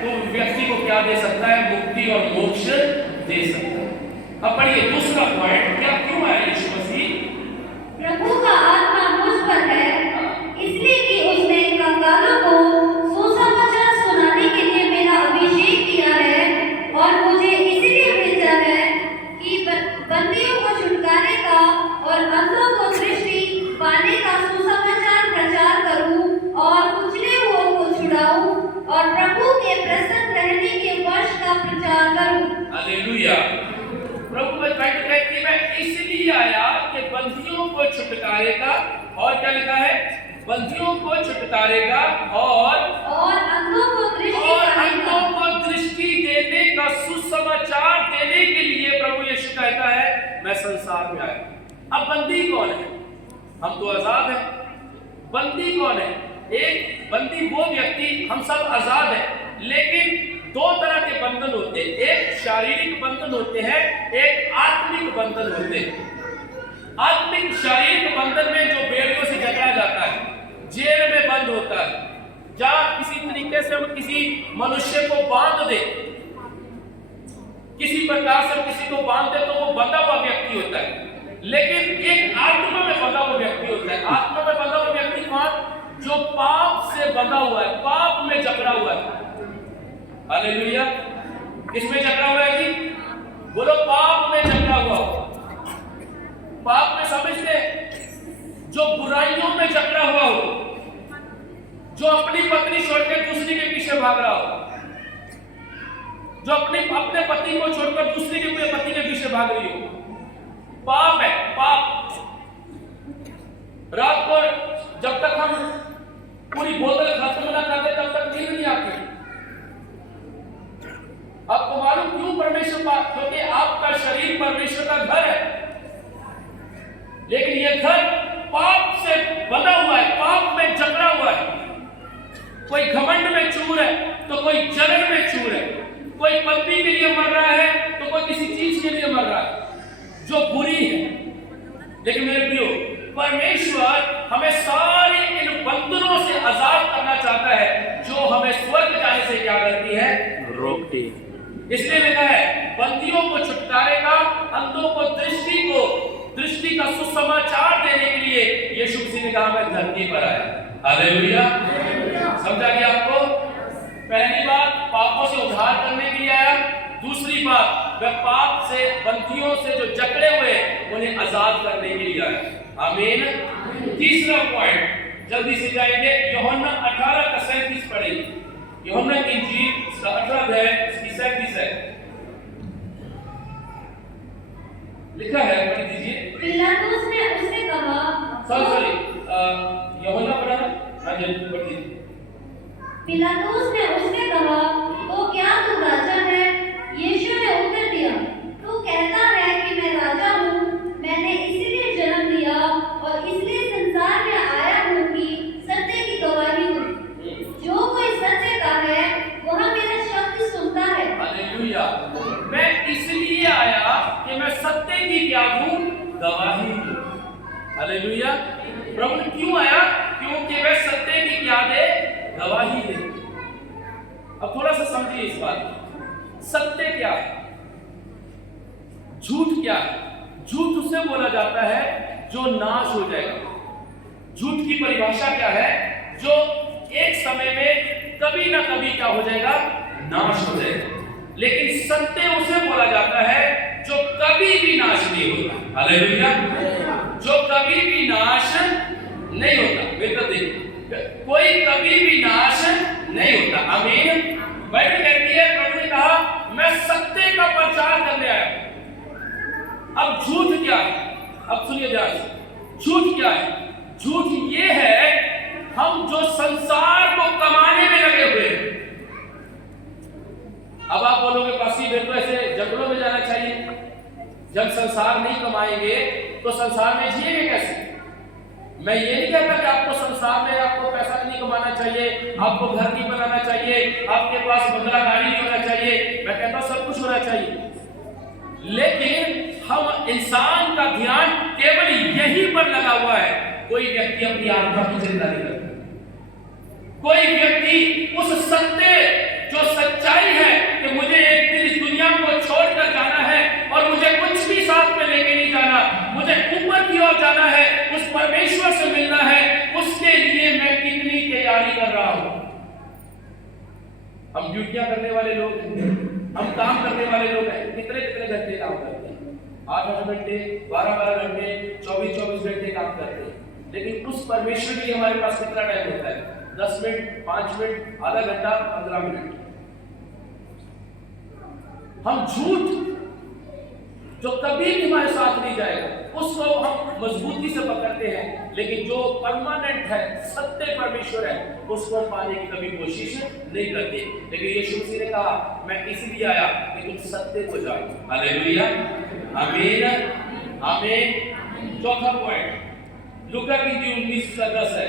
तो व्यक्ति को क्या दे सकता है? मुक्ति और मोक्ष दे सकता है। अब पढ़िए दूसरा पॉइंट, क्या क्यों आया यीशु मसीह? प्रभु का आत्मा मुझ पर है, इसलिए कि उसने कंगालों को सुसमाचार सुनाने के लिए मेरा अभिषेक किया है, और मुझे इसलिए भेजा है कि बंदियों को छुटकारे का और अंधों को दृष्टि पाने का सुसमाचार प्रचार करूं, और कुचले हुओं को छुड़ाऊं, और प्रभु के प्रसन्न रहने के वर्ष का प्रचार करूं। हालेलुया। प्रभु कहती मैं इसलिए आया कि बंदियों को छुटकारेगा, और क्या लिखा है? बंदियों को छुटकारेगा और अंधों को दृष्टि देने का सुसमाचार देने के लिए प्रभु यीशु कहता है मैं संसार में आया। अब बंदी कौन है? हम तो आजाद हैं। बंदी कौन है? एक बंदी वो व्यक्ति, हम सब आजाद हैं, लेकिन दो तरह के बंधन होते हैं। एक शारीरिक बंधन होते हैं, एक आत्मिक बंधन होते हैं। आत्मिक शारीरिक बंधन में जो बेड़ियों से जकड़ा जाता है, जेल में बंद होता है, जहां किसी तरीके से हम किसी मनुष्य को बांध दे, किसी प्रकार से किसी को बांध दे, तो वो बंधा हुआ व्यक्ति होता है। लेकिन एक आत्मा में बंधा हुआ व्यक्ति होता है। आत्मा में बंधा हुआ व्यक्ति कौन? जो पाप से बंधा हुआ है, पाप में जकड़ा हुआ है। हालेलुया। किसमें जकड़ा हुआ है जी? बोलो, पाप में जकड़ा हुआ। पाप में समझते जो बुराइयों में जकड़ा हुआ हो, जो अपनी पत्नी छोड़कर दूसरी के पीछे भाग रहा हो, जो अपने पति को छोड़कर दूसरी के पति के पीछे भाग रही हो, पाप है। पाप रात को जब तक हम पूरी बोतल खत्म ना कर दे तब तक नींद नहीं आती। आपको मालूम क्यों? परमेश्वर का, क्योंकि आपका शरीर परमेश्वर का घर है, लेकिन यह घर पाप से बंधा हुआ है, पाप में जकड़ा हुआ है। कोई घमंड में चूर है तो कोई जलन में चूर है, कोई पत्नी के लिए मर रहा है तो कोई किसी चीज के लिए मर रहा है जो बुरी है। लेकिन मेरे प्रियो, परमेश्वर हमें सारे इन बंधनों से आजाद करना चाहता है, जो हमें स्वर्ग जाने से क्या करती है? रोकती है। इसलिए लिखा है बंदियों को छुटकारेगा, अंधों को दृष्टि का सुसमाचार देने के लिए यीशु मसीह ने कहा मैं धरती पर आया। हालेलुया। समझा गया आपको? पहली बात, पापों से उद्धार करने के लिए आया। दूसरी बात, वह पाप से, बंदियों से जो जकड़े हुए उन्हें आजाद करने के लिए आया। आमीन। तीसरा पॉइंट जल्दी से जाएंगे, यूहन्ना 18:37 पढ़ेंगे। यूहन्ना की इंजील 18 अध्याय 37 है, लिखा है, पढ़ दीजिए। पिलातुस ने उससे कहा, सॉरी यूहन्ना पढ़ा ना? हाँ जी, पढ़ दीजिए। पिलातुस ने उससे कहा, तो क्या तू राजा है? यीशु ने उत्तर दिया, तू कहता है कि मैं राजा हूँ। मैंने इसलिए जन्म लिया और इसलिए संसार में आया हूँ कि सत्य की गवाही दूं। जो कोई सत्य का है वह मेरा शब्द सुनता है। हालेलुया। मैं इसलिए आया कि मैं सत्य की क्या दूं? गवाही दूं। हालेलुया। प्रभु ने क्यों आया? क्योंकि वह सत्य की क्या दे? गवाही दे। अब थोड़ा सा समझिए इस बात। सत्य क्या है? झूठ क्या है? झूठ उसे बोला जाता है जो नाश हो जाएगा। झूठ की परिभाषा क्या है? जो एक समय में कभी ना कभी क्या हो जाएगा? नाश हो जाएगा। लेकिन सत्य उसे बोला जाता है जो कभी भी नाश नहीं होता। हालेलुया। जो कभी भी नाश नहीं होता। बेहतर देखिए, कोई कभी भी नाश नहीं होता। आमीन। बाइबल कहती है, प्रभु ने कहा मैं सत्य का प्रचार करने आया। अब झूठ क्या है? अब सुनिए ध्यान से। झूठ क्या है? झूठ ये है हम जो संसार को कमाने में लगे हुए हैं। अब आप बोलोगे पासी फिर तो ऐसे जंगलों में जाना चाहिए। जब संसार नहीं कमाएंगे तो संसार में जिएंगे कैसे? मैं ये नहीं कहता कि आपको संसार में आपको पैसा नहीं कमाना चाहिए, आपको घर नहीं बनाना चाहिए, आपके पास बंगला गाड़ी नहीं होना चाहिए। मैं कहता हूं सब कुछ होना चाहिए, लेकिन हम इंसान का ध्यान केवल यहीं पर लगा हुआ है। कोई व्यक्ति अपनी आत्मा की चिंता नहीं करता। कोई व्यक्ति उस सत्य जो जाना है, उस परमेश्वर से मिलना है, उसके लिए मैं कितनी तैयारी कर रहा हूं। हम ड्यूटियां करने वाले लोग हैं, हम काम करने वाले लोग हैं, कितने कितने घंटे काम करते हैं, 8-8 घंटे, 12-12 घंटे, 24-24 घंटे काम करते हैं। लेकिन उस परमेश्वर के लिए हमारे पास कितना टाइम होता है? 10 मिनट, 5 मिनट, आधा घंटा, 15 मिनट। हम झूठ जो कभी भी हमारे साथ नहीं जाएगा उसको हम मजबूती से पकड़ते हैं, लेकिन जो परमानेंट है, सत्य परमेश्वर है, उसको पाने की कभी कोशिश नहीं करते। लेकिन यीशु मसीह ने कहा, मैं इसलिए आया कि तुम सत्य को जानो। हालेलुया, आमीन, आमीन। चौथा पॉइंट लूका की 19:10 है।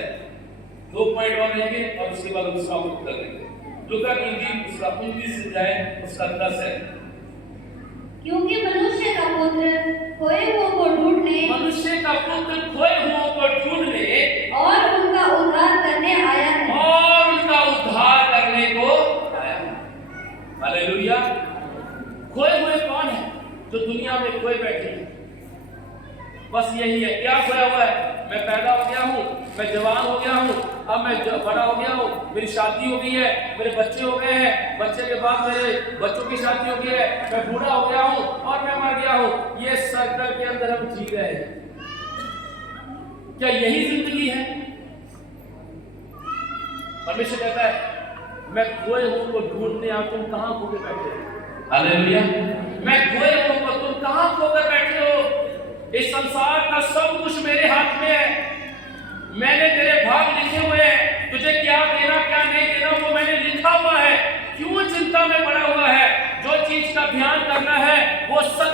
2 पॉइंट और लेंगे और उसके बाद उसका उत्तर देंगे। लूका की 19 अध्याय उसका 10 है। क्योंकि मनुष्य का पुत्र खोए हुओं को ढूंढने और उनका उद्धार करने आया है। और उनका उद्धार करने को आया है। हालेलुया। खोए हुए कौन है? जो दुनिया में खोए बैठे हैं। बस यही है। क्या खोया हुआ है? मैं पैदा हो गया हूँ, मैं जवान हो गया हूँ, अब मैं बड़ा हो गया हूँ, मेरी शादी हो गई है, मेरे बच्चे हो गए हैं, बच्चे के बाद मेरे बच्चों की शादी हो गई है, मैं बूढ़ा हो गया हूँ और मैं मर गया हूँ। ये सर्कल के अंदर हम जी रहे हैं। क्या यही जिंदगी है? परमेश्वर कहता है, मैं खोए हुओं को ढूंढने आया, तुम कहां खो के बैठे हो? हालेलुया। मैं खोए हुओं को, तुम कहां खो कर बैठे हो? इस संसार का सब कुछ मेरे हाथ में है। मैंने तेरे भाग लिखे हुए हैं, तुझे क्या देना क्या नहीं देना वो मैंने लिखा हुआ है। क्यों चिंता में पड़ा हुआ है? जो चीज का ध्यान करना है वो सत्य